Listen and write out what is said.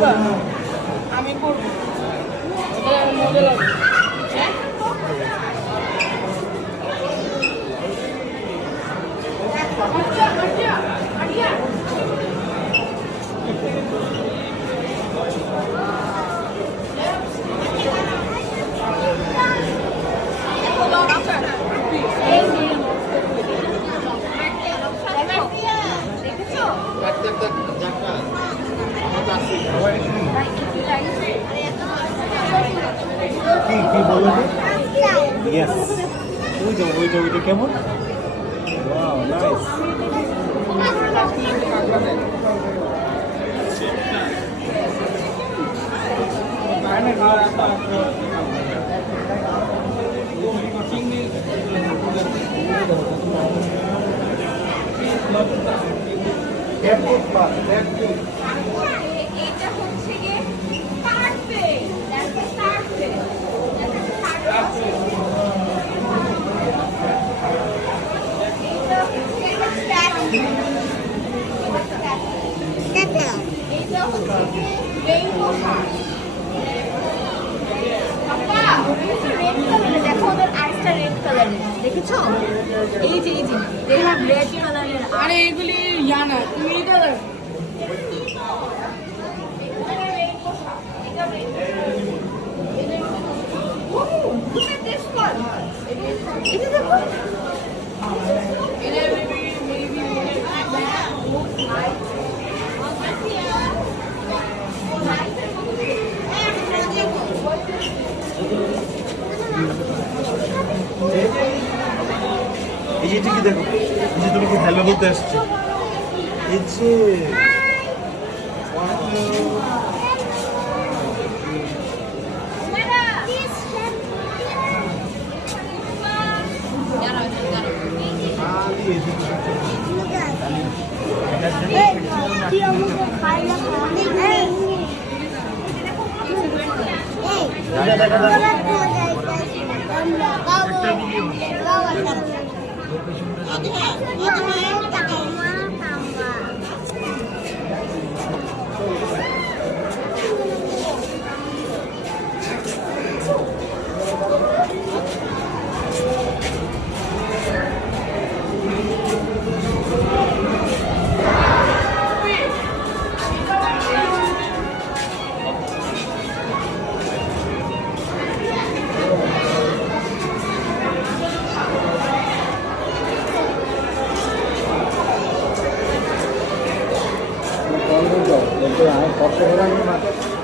করবা? আমি করবো। এটা মজা লাগবে। হ্যাঁ? কি বলো? ইয়েস। ওইটা কেমন? Wow, nice. এটা হচ্ছে গিয়ে পারফেক্ট দ্যাটস পারফেক্ট এটা হচ্ছে রেইনবো শার্ক পাপা রেড কালারের দেখো ওদের আইসটা রেড কালারের দেখেছো এই যে they have red কালারের আরে এগুলি ইয়ানা তুমি এটা দেখো। এই যে এটা কি দেখো, এই যে তোমাকে হ্যালো বলতে আসছে। এই যে কষ্ট করে